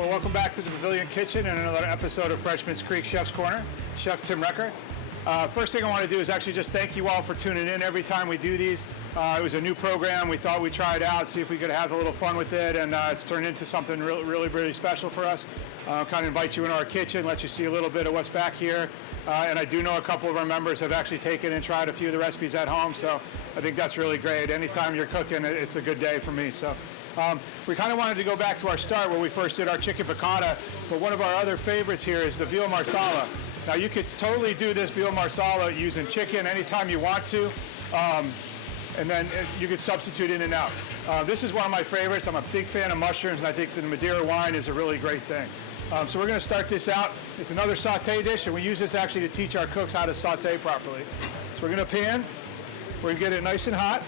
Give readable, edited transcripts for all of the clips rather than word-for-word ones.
Well, welcome back to the Pavilion Kitchen and another episode of Frenchman's Creek Chef's Corner. Chef Tim Recker. First thing I want to do is actually just thank you all for tuning in every time we do these. It was a new program. We thought we'd try it out, see if we could have a little fun with it, and it's turned into something really special for us. Kind of invite you into our kitchen, let you see a little bit of what's back here. And I do know a couple of our members have actually taken and tried a few of the recipes at home, so I think that's really great. Anytime you're cooking, it's a good day for me. So we kind of wanted to go back to our start where we first did our chicken piccata, but one of our other favorites here is the Veal Marsala. Now you could totally do this Veal Marsala using chicken anytime you want to, and then you could substitute in and out. This is one of my favorites. I'm a big fan of mushrooms, and I think the Madeira wine is a really great thing. So we're going to start this out. It's another saute dish, and we use this actually to teach our cooks how to saute properly. So we're going to pan. We're going to get it nice and hot.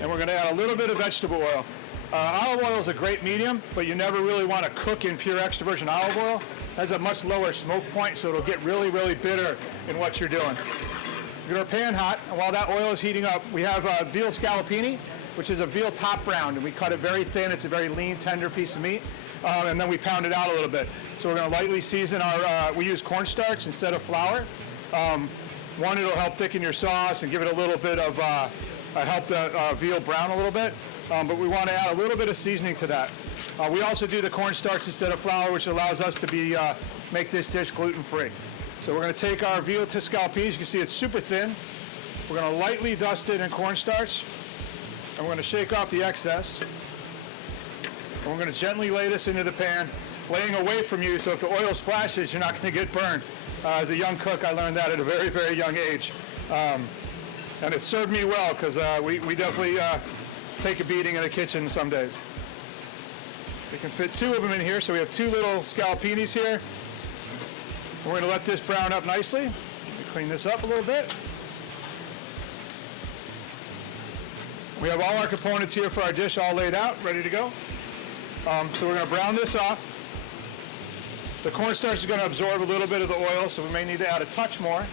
And we're going to add a little bit of vegetable oil. Olive oil is a great medium, but you never really want to cook in pure extra virgin olive oil. It has a much lower smoke point, so it'll get really bitter in what you're doing. Get our pan hot, and while that oil is heating up, we have veal scallopini, which is a veal top round, and we cut it very thin. It's a very lean, tender piece of meat, and then we pound it out a little bit. So we're going to lightly season our, we use cornstarch instead of flour. One, it'll help thicken your sauce and give it a little bit of, help the veal brown a little bit, but we want to add a little bit of seasoning to that. We also do the cornstarch instead of flour, which allows us to make this dish gluten-free. So we're going to take our veal to scallopini. You can see it's super thin. We're going to lightly dust it in cornstarch, and we're going to shake off the excess. And we're going to gently lay this into the pan, laying away from you, so if the oil splashes, you're not going to get burned. As a young cook, I learned that at a very young age. And it served me well, because we definitely take a beating in the kitchen some days. We can fit two of them in here, so we have two little scallopinis here. We're going to let this brown up nicely. Let me clean this up a little bit. We have all our components here for our dish all laid out, ready to go. So we're going to brown this off. The cornstarch is going to absorb a little bit of the oil, so we may need to add a touch more.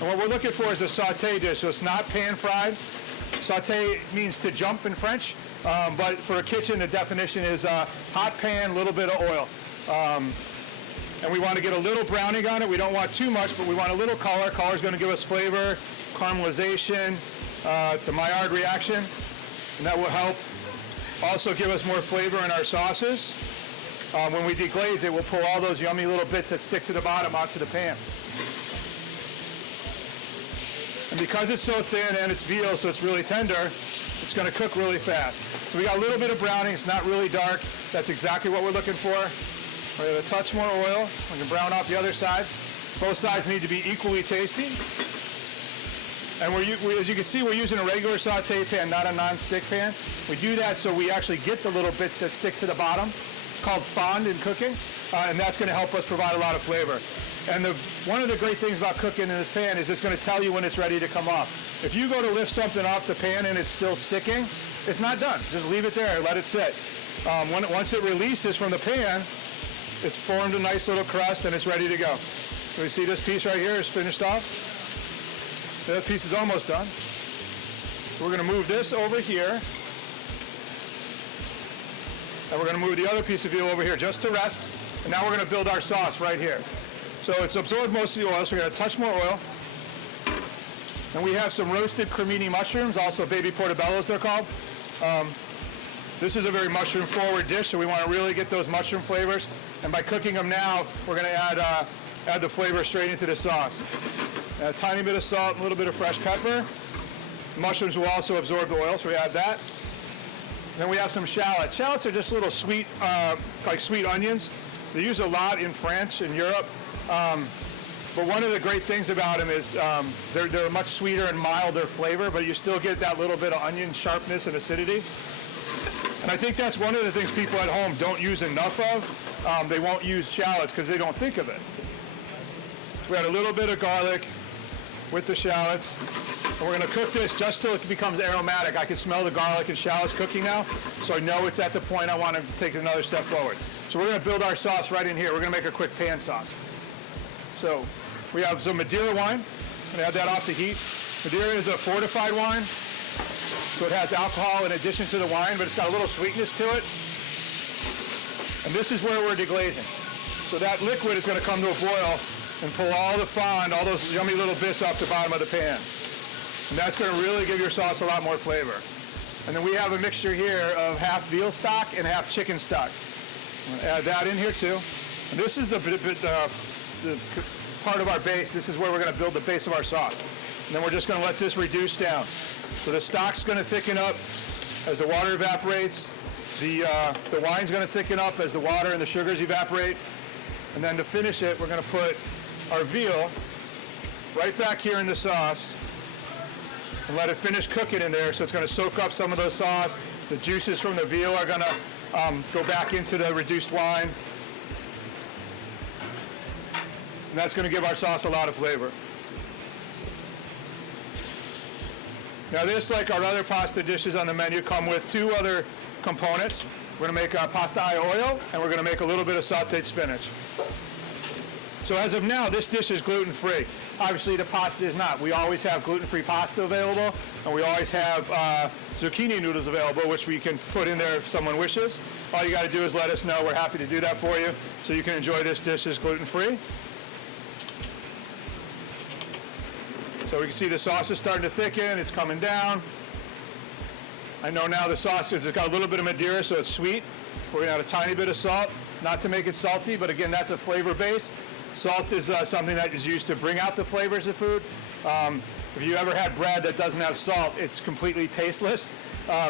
And what we're looking for is a sauté dish, so it's not pan-fried. Sauté means to jump in French, but for a kitchen, the definition is hot pan, little bit of oil. And we want to get a little browning on it. We don't want too much, but we want a little color. Color is going to give us flavor, caramelization, the Maillard reaction, and that will help also give us more flavor in our sauces. When we deglaze it, we'll pull all those yummy little bits that stick to the bottom onto the pan. And because it's so thin and it's veal, so it's really tender, it's going to cook really fast. So we got a little bit of browning. It's not really dark. That's exactly what we're looking for. We're going to touch more oil. We can brown off the other side. Both sides need to be equally tasty. And as you can see, we're using a regular saute pan, not a non-stick pan. We do that so we actually get the little bits that stick to the bottom. It's called fond in cooking, and that's going to help us provide a lot of flavor. And one of the great things about cooking in this pan is it's going to tell you when it's ready to come off. If you go to lift something off the pan and it's still sticking, it's not done. Just leave it there, let it sit. Once it releases from the pan, it's formed a nice little crust and it's ready to go. So you see this piece right here is finished off. That piece is almost done. So we're going to move this over here. And we're going to move the other piece of veal over here just to rest. And now we're going to build our sauce right here. So it's absorbed most of the oil, so we're going to touch more oil. And we have some roasted cremini mushrooms, also baby portobellos they're called. This is a very mushroom-forward dish, so we want to really get those mushroom flavors. And by cooking them now, we're going to add the flavor straight into the sauce. Add a tiny bit of salt, a little bit of fresh pepper. The mushrooms will also absorb the oil, so we add that. Then we have some shallots. Shallots are just little sweet, like sweet onions. They're used a lot in France and Europe. But one of the great things about them is they're a much sweeter and milder flavor, but you still get that little bit of onion sharpness and acidity. And I think that's one of the things people at home don't use enough of. They won't use shallots because they don't think of it. We add a little bit of garlic with the shallots. And we're going to cook this just till it becomes aromatic. I can smell the garlic and shallots cooking now, so I know it's at the point I want to take another step forward. So we're going to build our sauce right in here. We're going to make a quick pan sauce. So we have some Madeira wine. I'm going to add that off the heat. Madeira is a fortified wine. So it has alcohol in addition to the wine, but it's got a little sweetness to it. And this is where we're deglazing. So that liquid is going to come to a boil and pull all the fond, all those yummy little bits off the bottom of the pan. And that's going to really give your sauce a lot more flavor. And then we have a mixture here of half veal stock and half chicken stock. I'm going to add that in here too. And this is the part of our base. This is where we're going to build the base of our sauce. And then we're just going to let this reduce down. So the stock's going to thicken up as the water evaporates. The wine's going to thicken up as the water and the sugars evaporate. And then to finish it, we're going to put our veal right back here in the sauce and let it finish cooking in there. So it's going to soak up some of the sauce. The juices from the veal are going to go back into the reduced wine. And that's going to give our sauce a lot of flavor. Now this, like our other pasta dishes on the menu, come with two other components. We're going to make pasta aglio olio, and we're going to make a little bit of sauteed spinach. So as of now, this dish is gluten-free. Obviously, the pasta is not. We always have gluten-free pasta available, and we always have zucchini noodles available, which we can put in there if someone wishes. All you got to do is let us know. We're happy to do that for you, so you can enjoy this dish as gluten-free. So we can see the sauce is starting to thicken. It's coming down. I know now the sauce has got a little bit of Madeira, so it's sweet. We're going to add a tiny bit of salt, not to make it salty, but again, that's a flavor base. Salt is something that is used to bring out the flavors of food. If you ever had bread that doesn't have salt, it's completely tasteless.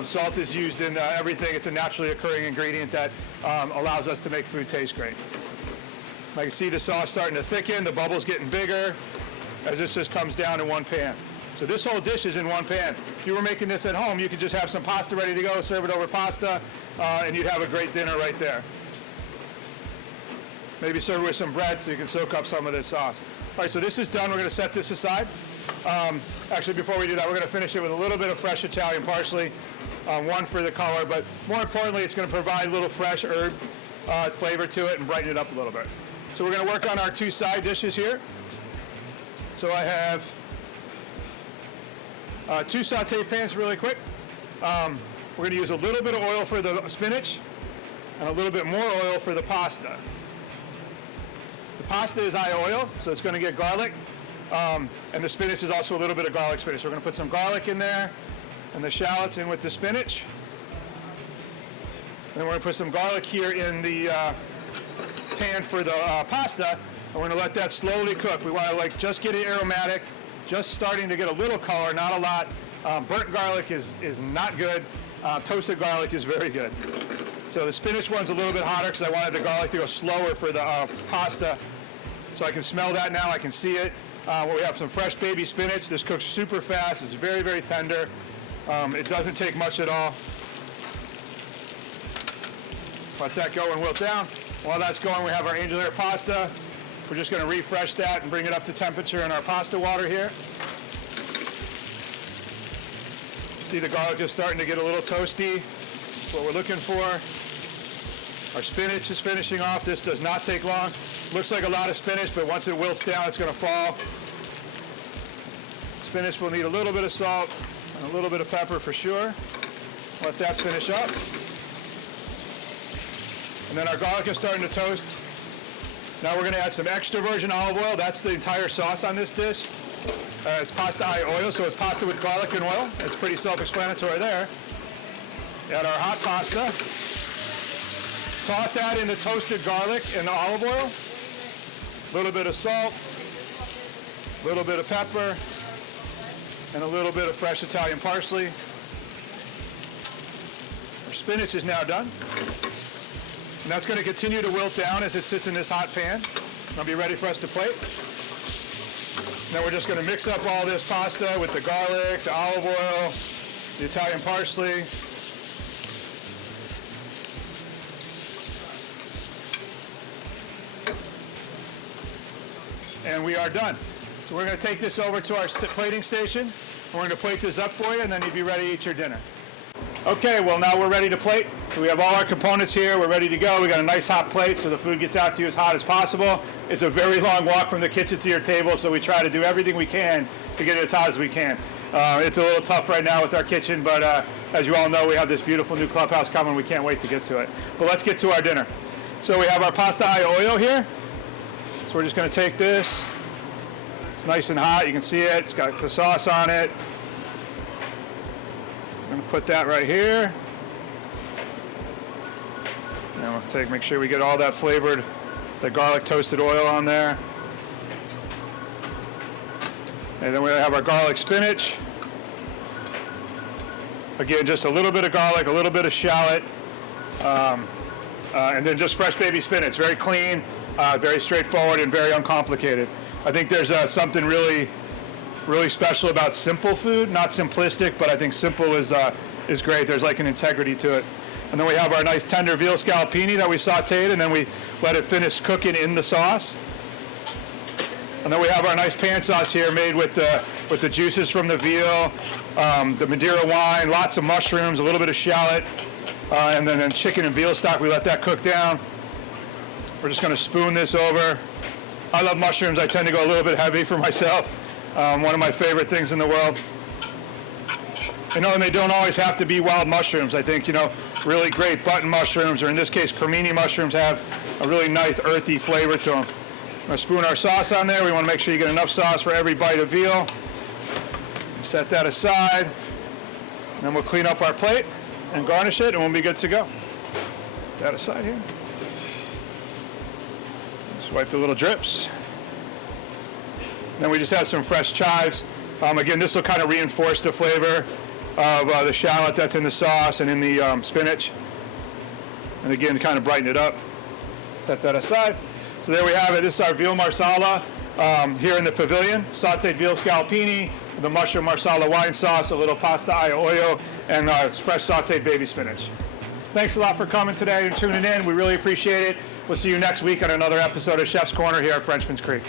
Salt is used in everything. It's a naturally occurring ingredient that allows us to make food taste great. I can see the sauce starting to thicken, the bubbles getting bigger as this just comes down in one pan. So this whole dish is in one pan. If you were making this at home, you could just have some pasta ready to go, serve it over pasta, and you'd have a great dinner right there. Maybe serve it with some bread so you can soak up some of this sauce. All right, so this is done. We're going to set this aside. Actually, before we do that, we're going to finish it with a little bit of fresh Italian parsley, one for the color, but more importantly, it's going to provide a little fresh herb flavor to it and brighten it up a little bit. So we're going to work on our two side dishes here. So I have two saute pans really quick. We're going to use a little bit of oil for the spinach and a little bit more oil for the pasta. The pasta is aglio olio, so it's going to get garlic. And the spinach is also a little bit of garlic spinach. So we're going to put some garlic in there and the shallots in with the spinach. And then we're going to put some garlic here in the pan for the pasta. And we're going to let that slowly cook. We want to just get it aromatic, just starting to get a little color, not a lot. Burnt garlic is not good. Toasted garlic is very good. So the spinach one's a little bit hotter because I wanted the garlic to go slower for the pasta. So I can smell that now, I can see it. We have some fresh baby spinach. This cooks super fast. It's very, very tender. It doesn't take much at all. Let that go and wilt down. While that's going, we have our angel hair pasta. We're just going to refresh that and bring it up to temperature in our pasta water here. See the garlic is starting to get a little toasty. That's what we're looking for. Our spinach is finishing off. This does not take long. Looks like a lot of spinach, but once it wilts down, it's going to fall. Spinach will need a little bit of salt and a little bit of pepper for sure. Let that finish up. And then our garlic is starting to toast. Now we're going to add some extra virgin olive oil. That's the entire sauce on this dish. It's pasta aglio olio, so it's pasta with garlic and oil. It's pretty self-explanatory there. Add our hot pasta. Toss that in the toasted garlic and the olive oil. A little bit of salt, a little bit of pepper, and a little bit of fresh Italian parsley. Our spinach is now done. And that's going to continue to wilt down as it sits in this hot pan. It'll be ready for us to plate. Now we're just going to mix up all this pasta with the garlic, the olive oil, the Italian parsley. And we are done. So we're going to take this over to our plating station. We're going to plate this up for you, and then you'll be ready to eat your dinner. Okay, well now we're ready to plate. So we have all our components here. We're ready to go. We got a nice hot plate so the food gets out to you as hot as possible. It's a very long walk from the kitchen to your table, so we try to do everything we can to get it as hot as we can. It's a little tough right now with our kitchen, but as you all know, we have this beautiful new clubhouse coming. We can't wait to get to it. But let's get to our dinner. So we have our pasta aglio olio here. So we're just going to take this. It's nice and hot. You can see it. It's got the sauce on it. I'm going to put that right here. And we'll make sure we get all that flavored, the garlic toasted oil on there. And then we have our garlic spinach. Again, just a little bit of garlic, a little bit of shallot, and then just fresh baby spinach. Very clean, very straightforward, and very uncomplicated. I think there's something really special about simple food. Not simplistic, but I think simple is great. There's like an integrity to it. And then we have our nice tender veal scallopini that we sauteed, and then we let it finish cooking in the sauce. And then we have our nice pan sauce here made with the juices from the veal, the Madeira wine, lots of mushrooms, a little bit of shallot, and then chicken and veal stock. We let that cook down. We're just going to spoon this over. I love mushrooms. I tend to go a little bit heavy for myself. One of my favorite things in the world. And they don't always have to be wild mushrooms. I think, really great button mushrooms, or in this case, cremini mushrooms, have a really nice earthy flavor to them. I'm going to spoon our sauce on there. We want to make sure you get enough sauce for every bite of veal. Set that aside. And then we'll clean up our plate and garnish it, and we'll be good to go. Put that aside here. Just wipe the little drips. Then we just have some fresh chives. Again, this will kind of reinforce the flavor of the shallot that's in the sauce and in the spinach. And again, kind of brighten it up. Set that aside. So there we have it. This is our Veal Marsala here in the pavilion. Sauteed veal scallopini, the mushroom marsala wine sauce, a little pasta aglio olio, and fresh sauteed baby spinach. Thanks a lot for coming today and tuning in. We really appreciate it. We'll see you next week on another episode of Chef's Corner here at Frenchman's Creek.